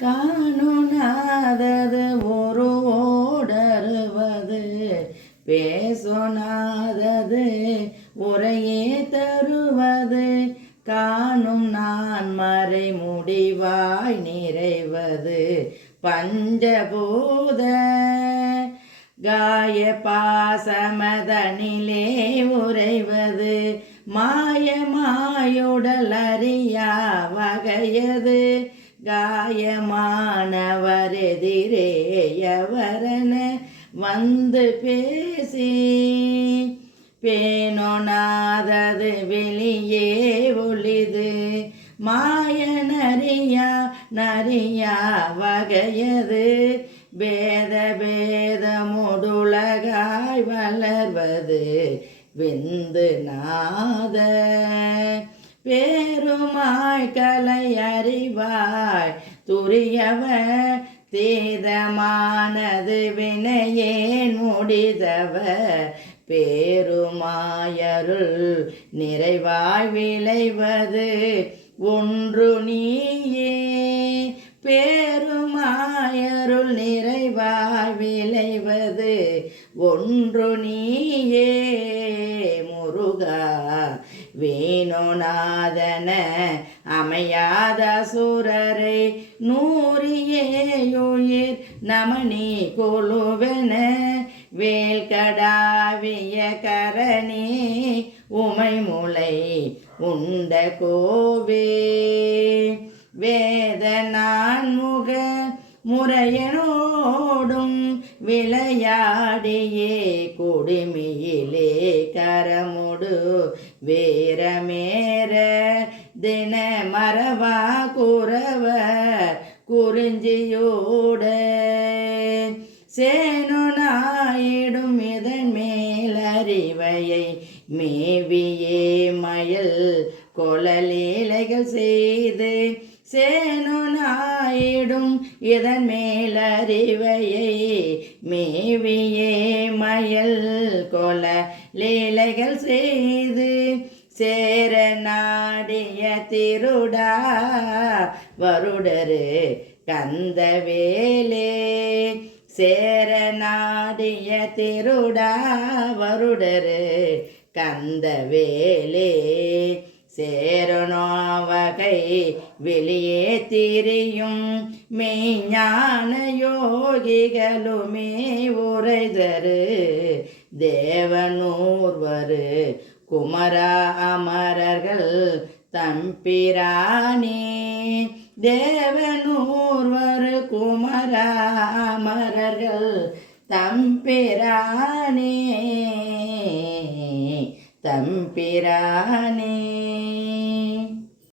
காணுநாதது ஒரு ஓடருவது பேசுநாதது உரையே தருவது காணும் நான் மறை முடிவாய் நிறைவது பஞ்சபூத காய பாசமதனிலே உறைவது மாயமாயுடல் அறியா வகையது காயமானவர் எதிரேயவரென வந்து பேசி பேணொணாதது வெளியே ஒளிது மாய நரியா வகையது பேத பேதமுடுலகாய் வளர்வது விந்து நாத பேருமாய் கலை அறிவாய் துரியவ தீதமானது வினையேன் முடிதவ பேருமாயருள் நிறைவாய் விளைவது ஒன்று நீயே பேருமாயருள் நிறைவாய் விளைவது ஒன்று நீயே முருகா வேணுநாதன அமையாத சுரரை நூறியேயுயிர் நமனி கொலுவென வேல்கடாவிய கரணே உமைமுலை உண்ட கோவே வேத நான்முக முறையனோடும் விளையாடியே குடுமியிலே கரமுடு வேரமேற தின மரவா குறவ குறிஞ்சியோட சேனுனாயிடும் இதன் மேலறிவையை மேவியே மயல் கொலலீலைகள் செய்து சேனுனாயிடும் இதன் மேலறிவையை மேவியே மயல் கொல லீலைகள் செய்து சேர நாடிய திருடா வருடரு கந்தவேலே சேர நாடிய திருடா வருடரு கந்தவேலே சேரணவகை வெளியே திரியும் மெய்ஞான யோகிகளுமே உரைதரு தேவனூர்வரு குமரா அமரர்கள் தம்பிரானே தேவனூர்வரு குமரா அமரர்கள் தம்பிரானே தம்பிரானே.